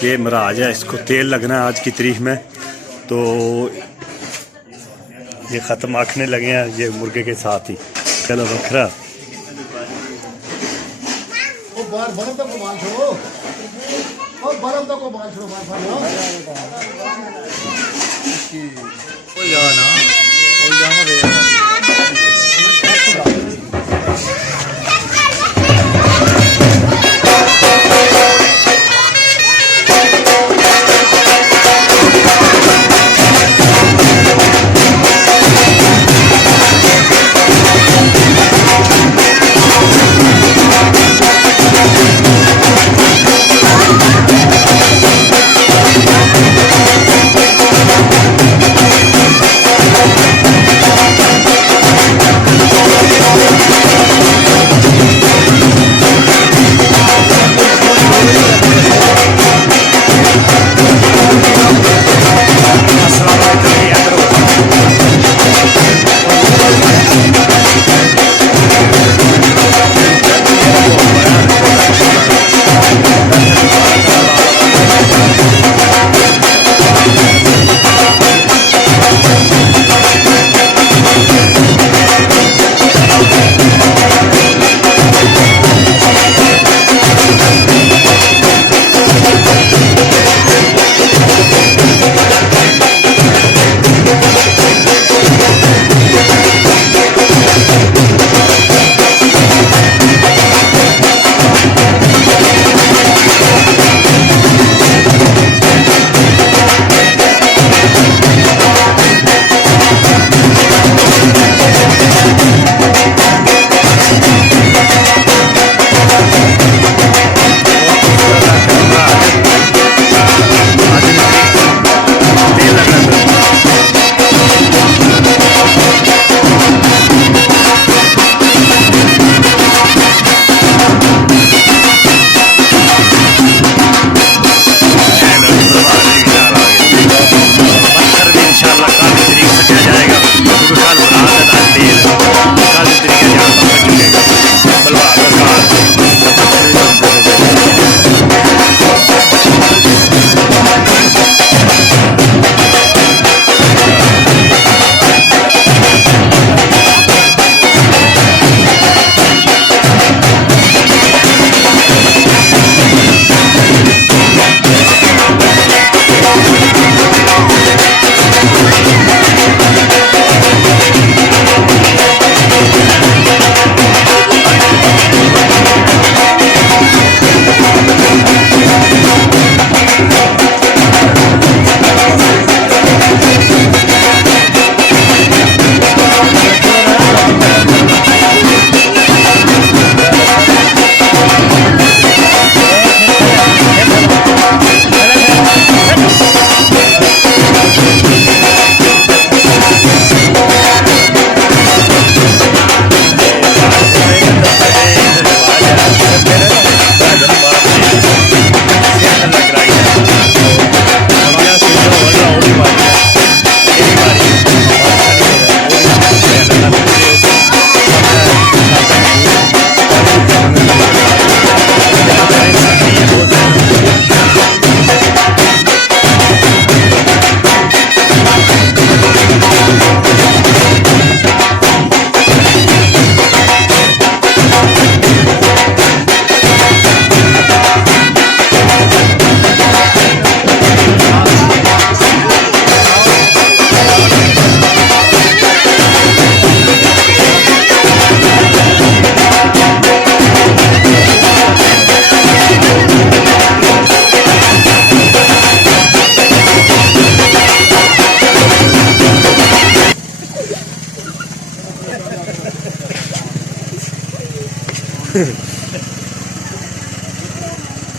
ये महाराज है, इसको तेल लगना है आज की तारीख में। तो ये ख़त्म आखने लगे हैं ये मुर्गे के साथ ही। चलो बखरा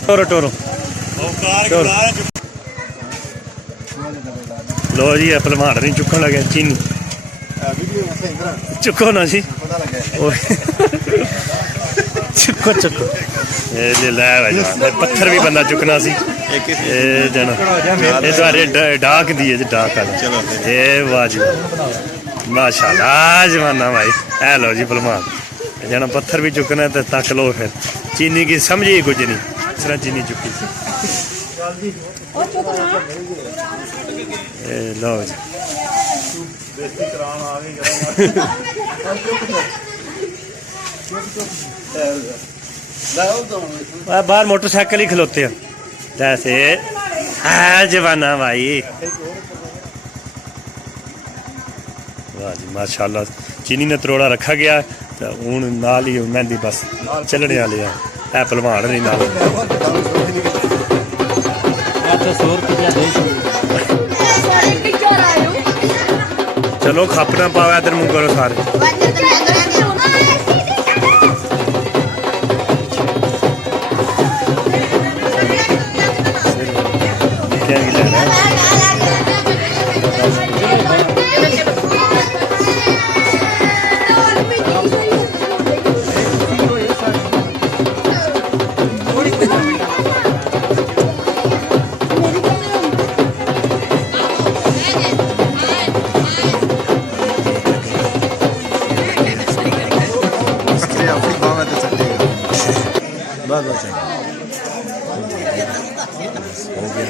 टोरो टोरो लो जी एप्पल मार नहीं चुकन लगे चीनी चुको ना जी चुको चुको ये लै पत्थर भी बंदा चुकना सी जना ये डाक दी है डाक वाला ये वाह जी माशाल्लाह जमाना भाई है लो जी भलवान जना पत्थर भी चुकना तो तक लो फिर चीनी की समझी कुछ नहीं इस तरह चीनी चुकी सी ਇਹ ਲਓ ਜੀ बाहर मोटरसाइकिल ही खलोते हैं जैसे है जवाना भाई। वाह जी माशाल्लाह चीनी ने तरोड़ा रखा गया तो हूँ नाल ही मेहंदी बस चलने वाले हैं है भलवान नहीं नाल। चलो खापना पावा इधर मुँह करो सारे। बस हो गया।